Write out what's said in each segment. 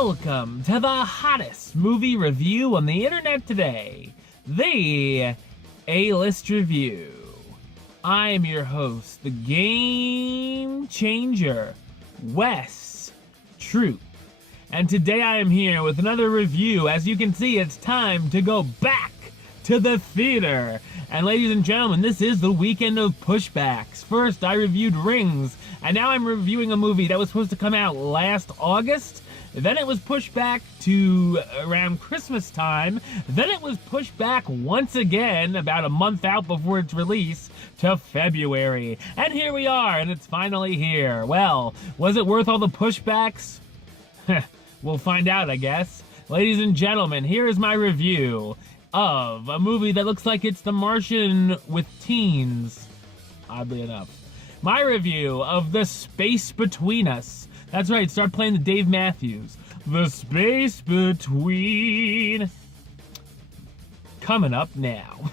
Welcome to the hottest movie review on the internet today, the A-List Review. I'm your host, the Game Changer, Wes Troop. And today I am here with another review. As you can see, it's time to go back to the theater. And ladies and gentlemen, this is the weekend of pushbacks. First, I reviewed Rings, and now I'm reviewing a movie that was supposed to come out last August. Then it was pushed back to around Christmas time. Then it was pushed back once again, about a month out before its release, to February. And here we are, and it's finally here. Well, was it worth all the pushbacks? We'll find out, I guess. Ladies and gentlemen, here is my review of a movie that looks like it's The Martian with teens, oddly enough. My review of The Space Between Us. That's right, start playing the Dave Matthews. The Space Between. Coming up now.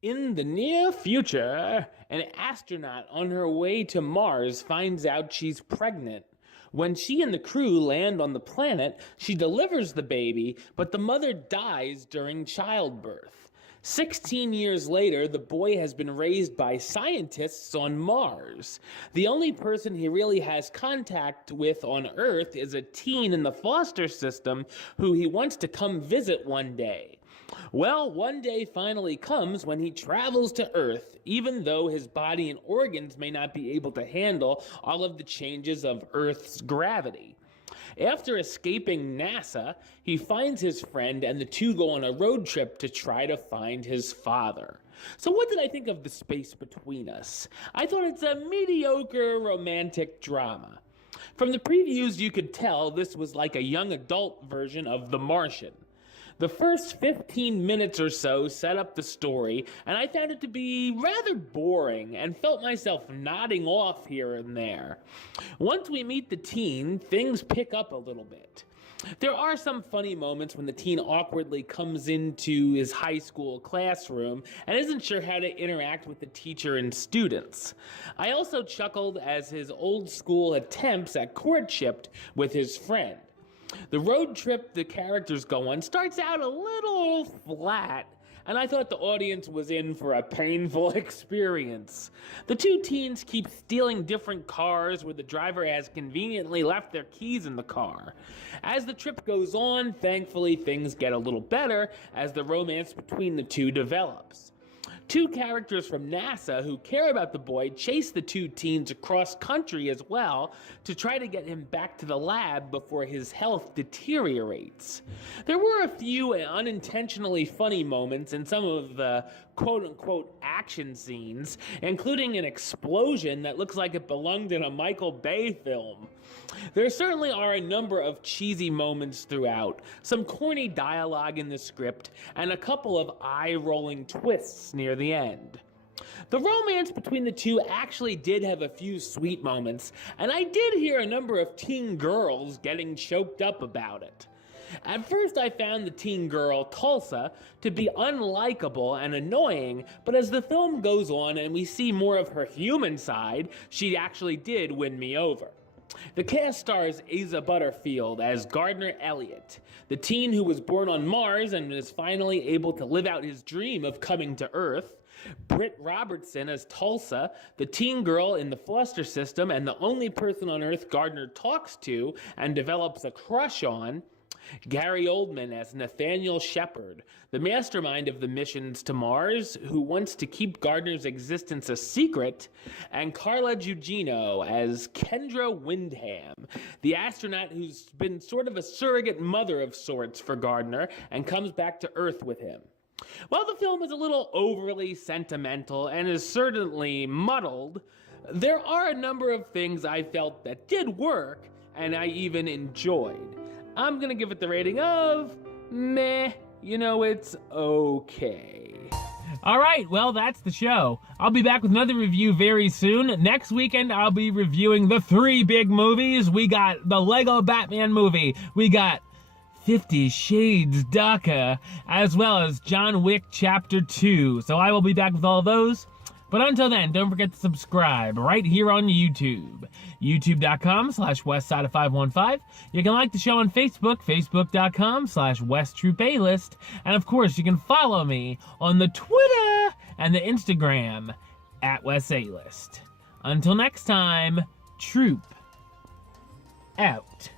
In the near future, an astronaut on her way to Mars finds out she's pregnant. When she and the crew land on the planet, she delivers the baby, but the mother dies during childbirth. 16 years later, the boy has been raised by scientists on Mars. The only person he really has contact with on Earth is a teen in the foster system who he wants to come visit one day. Well, one day finally comes when he travels to Earth, even though his body and organs may not be able to handle all of the changes of Earth's gravity. After escaping NASA, he finds his friend and the two go on a road trip to try to find his father. So what did I think of The Space Between Us? I thought it's a mediocre romantic drama. From the previews you could tell this was like a young adult version of The Martian. The first 15 minutes or so set up the story, and I found it to be rather boring and felt myself nodding off here and there. Once we meet the teen, things pick up a little bit. There are some funny moments when the teen awkwardly comes into his high school classroom and isn't sure how to interact with the teacher and students. I also chuckled as his old school attempts at courtship with his friend. The road trip the characters go on starts out a little flat, and I thought the audience was in for a painful experience. The two teens keep stealing different cars where the driver has conveniently left their keys in the car. As the trip goes on, thankfully things get a little better as the romance between the two develops. Two characters from NASA who care about the boy chase the two teens across country as well to try to get him back to the lab before his health deteriorates. There were a few unintentionally funny moments in some of the quote-unquote action scenes, including an explosion that looks like it belonged in a Michael Bay film. There certainly are a number of cheesy moments throughout, some corny dialogue in the script, and a couple of eye-rolling twists near the end. The romance between the two actually did have a few sweet moments, and I did hear a number of teen girls getting choked up about it. At first I found the teen girl, Tulsa, to be unlikable and annoying, but as the film goes on and we see more of her human side, she actually did win me over. The cast stars Asa Butterfield as Gardner Elliott, the teen who was born on Mars and is finally able to live out his dream of coming to Earth, Britt Robertson as Tulsa, the teen girl in the foster system and the only person on Earth Gardner talks to and develops a crush on, Gary Oldman as Nathaniel Shepard, the mastermind of the missions to Mars, who wants to keep Gardner's existence a secret, and Carla Gugino as Kendra Windham, the astronaut who's been sort of a surrogate mother of sorts for Gardner and comes back to Earth with him. While the film is a little overly sentimental and is certainly muddled, there are a number of things I felt that did work and I even enjoyed. I'm gonna give it the rating of meh. You know, it's okay. Alright, well, that's the show. I'll be back with another review very soon. Next weekend, I'll be reviewing the 3 big movies. We got the Lego Batman movie. We got 50 Shades DACA, as well as John Wick Chapter 2. So I will be back with all of those But until then, don't forget to subscribe right here on YouTube. YouTube.com/Westside515. You can like the show on Facebook, Facebook.com/WestTroopAlist. And of course, you can follow me on the Twitter and the Instagram @WestAlist. Until next time, Troop out.